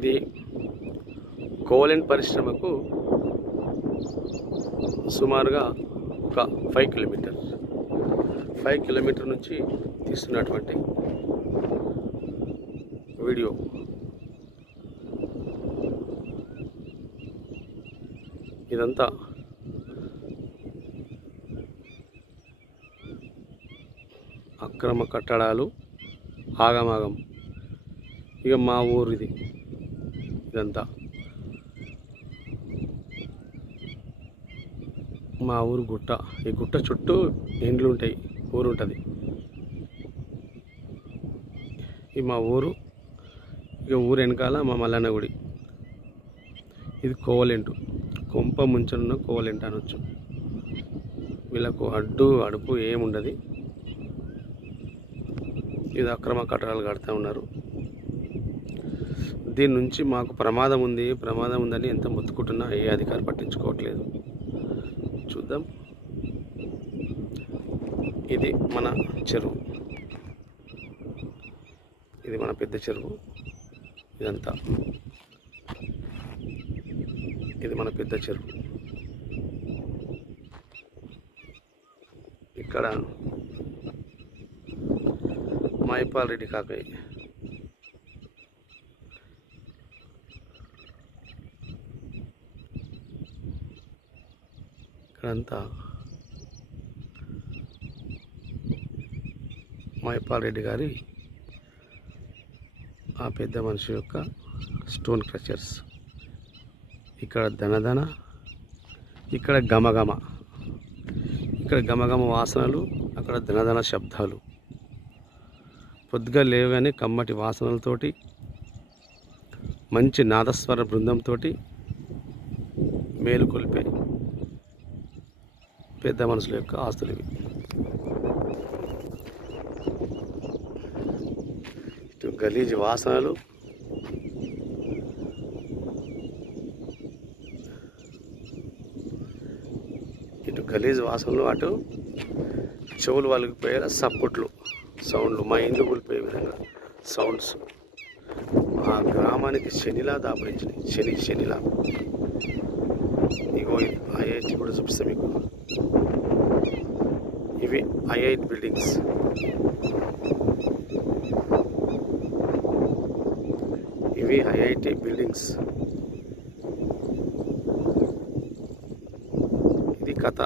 ఇది కోవలెంట్ పరిశ్రమకు సుమారుగా ఒక 5 కిలోమీటర్ నుంచి తీస్తున్నటువంటి వీడియో. ఇదంతా అక్రమ కట్టడాలు, ఆగమాగం. ఇక మా ఊరు ఇదంతా మా ఊరు గుట్ట. ఈ గుట్ట చుట్టూ ఇండ్లు ఉంటాయి, ఊరు ఉంటుంది. ఇది మా ఊరు. ఇక ఊరు వెనకాల మా మల్లన్న గుడి. ఇది కోవలెంటు, కొంప ముంచున్న కోవలెంటు అనొచ్చు. వీళ్ళకు అడుపు ఏముండదు. ఇది అక్రమ కట్టడాలు కడుతూ ఉన్నారు. దీని నుంచి మాకు ప్రమాదం ఉందని ఎంత మొత్తుకుంటున్నా ఏ అధికారి పట్టించుకోవట్లేదు. చూద్దాం. ఇది మన చెరువు, ఇది మన పెద్ద చెరువు. ఇదంతా ఇది మన పెద్ద చెరువు. ఇక్కడ మైపాల్ రెడ్డి కాకయ్య. ఇక్కడంతా మైపాల్ రెడ్డి గారి ఆ పెద్ద మనిషి యొక్క స్టోన్ క్రషర్స్. ఇక్కడ ధనధన, ఇక్కడ గమగమ, ఇక్కడ గమగమ వాసనలు, అక్కడ ధనధన శబ్దాలు. పొద్దుగా లేవగానే కమ్మటి వాసనలతోటి, మంచి నాదస్వర బృందంతో మేలుకొల్పే పెద్ద మనుషుల యొక్క ఆస్తులు ఇవి. ఇటు గలీజ్ వాసనలు, అటు చెవులు వలిగిపోయేలా సప్పుట్లు, సౌండ్లు, మా ఇండ్లు కూలిపోయే విధంగా సౌండ్స్. ఆ గ్రామానికి శనిలా దాపరించినాయి. శనిలా. ఇగో ఐఐటి కూడా చూపిస్తాం మీకు. ఇవి ఐఐటి బిల్డింగ్స్. ఇవి ఐఐటి బిల్డింగ్స్. ఇది కథ.